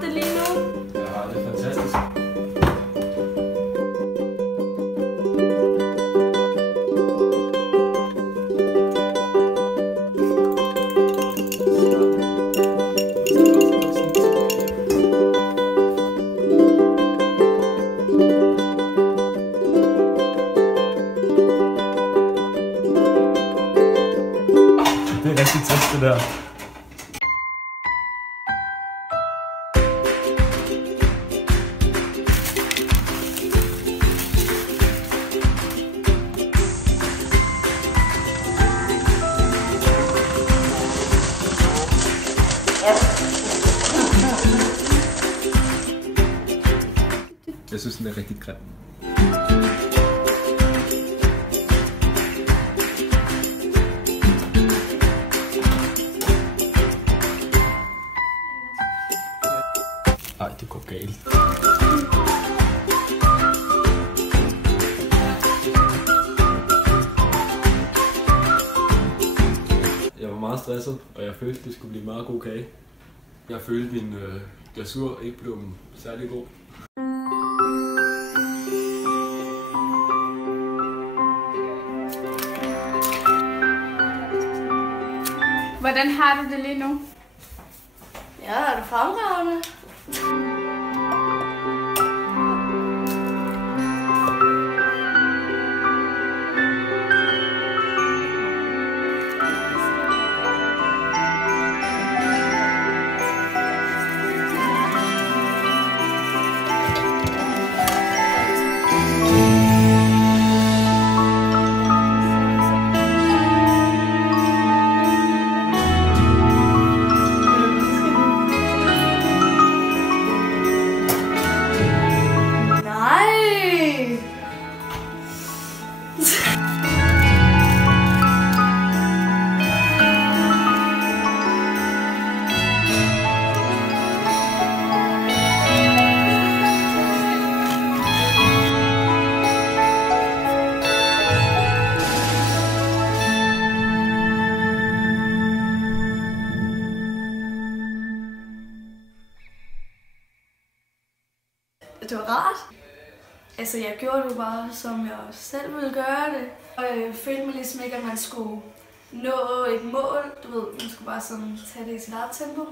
du det lige nu? Jeg har det fantastisk. Det er rigtig test, det der. Jeg synes, den er rigtig grim. Ej, det går galt. Jeg var meget stresset, og jeg følte, det skulle blive meget god kage. Jeg følte, min glasur ikke blev særlig god. Hvordan har du det lige nu? Ja, er det fremragende? Det var rart. Altså, jeg gjorde det bare, som jeg selv ville gøre det. Og jeg følte mig ligesom ikke, at man skulle nå et mål. Du ved, man skulle bare sådan tage det i sit eget tempo.